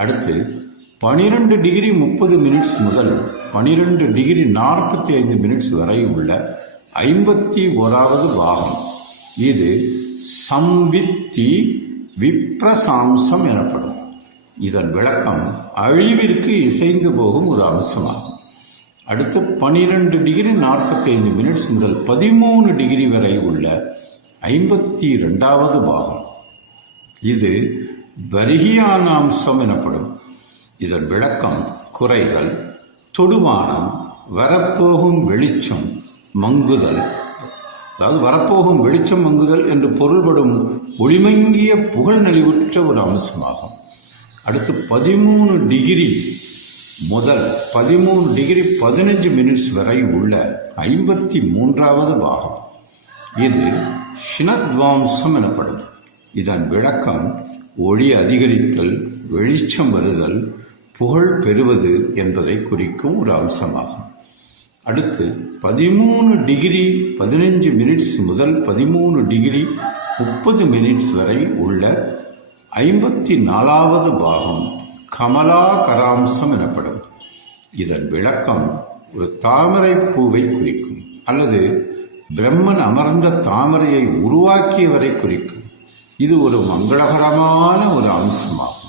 அடுத்து பனிரெண்டு டிகிரி முப்பது மினிட்ஸ் முதல் பனிரெண்டு டிகிரி நாற்பத்தி ஐந்து மினிட்ஸ் வரை உள்ள ஐம்பத்தி ஓராவது பாகம். இது சம்வித்தி விப்ரசாம்சம் எனப்படும். இதன் விளக்கம் அழிவிற்கு இசைந்து போகும் ஒரு அம்சமாகும். அடுத்து பனிரெண்டு டிகிரி நாற்பத்தி ஐந்து மினிட்ஸ் முதல் பதிமூணு டிகிரி வரை உள்ள ஐம்பத்தி ரெண்டாவது பாகம். இது பரிகியானாம்சம் எனப்படும் இதன் விளக்கம் குறைதல் தொடுவானம் வரப்போகும் வெளிச்சம் மங்குதல். அதாவது வரப்போகும் வெளிச்சம் மங்குதல் என்று பொருள்படும் ஒளிமங்கிய புகழ் நலிவுற்ற ஒரு அம்சமாகும். அடுத்து பதிமூணு டிகிரி முதல் பதிமூணு டிகிரி பதினஞ்சு மினிட்ஸ் வரை உள்ள ஐம்பத்தி மூன்றாவது பாகம். இது ஷினத்வாம்சம் எனப்படும் இதன் விளக்கம் ஒளி அதிகரித்தல் வெளிச்சம் வருதல் புகழ் பெறுவது என்பதை குறிக்கும் ஒரு அம்சமாகும். அடுத்து பதிமூணு டிகிரி பதினஞ்சு மினிட்ஸ் முதல் பதிமூணு டிகிரி முப்பது மினிட்ஸ் வரை உள்ள ஐம்பத்தி நாலாவது பாகம் கமலா கராம்சம் எனப்படும். இதன் விளக்கம் ஒரு தாமரை பூவை குறிக்கும் அல்லது பிரம்மன் அமர்ந்த தாமரையை உருவாக்கியவரை குறிக்கும். இது ஒரு மங்களகரமான ஒரு அம்சமாகும்.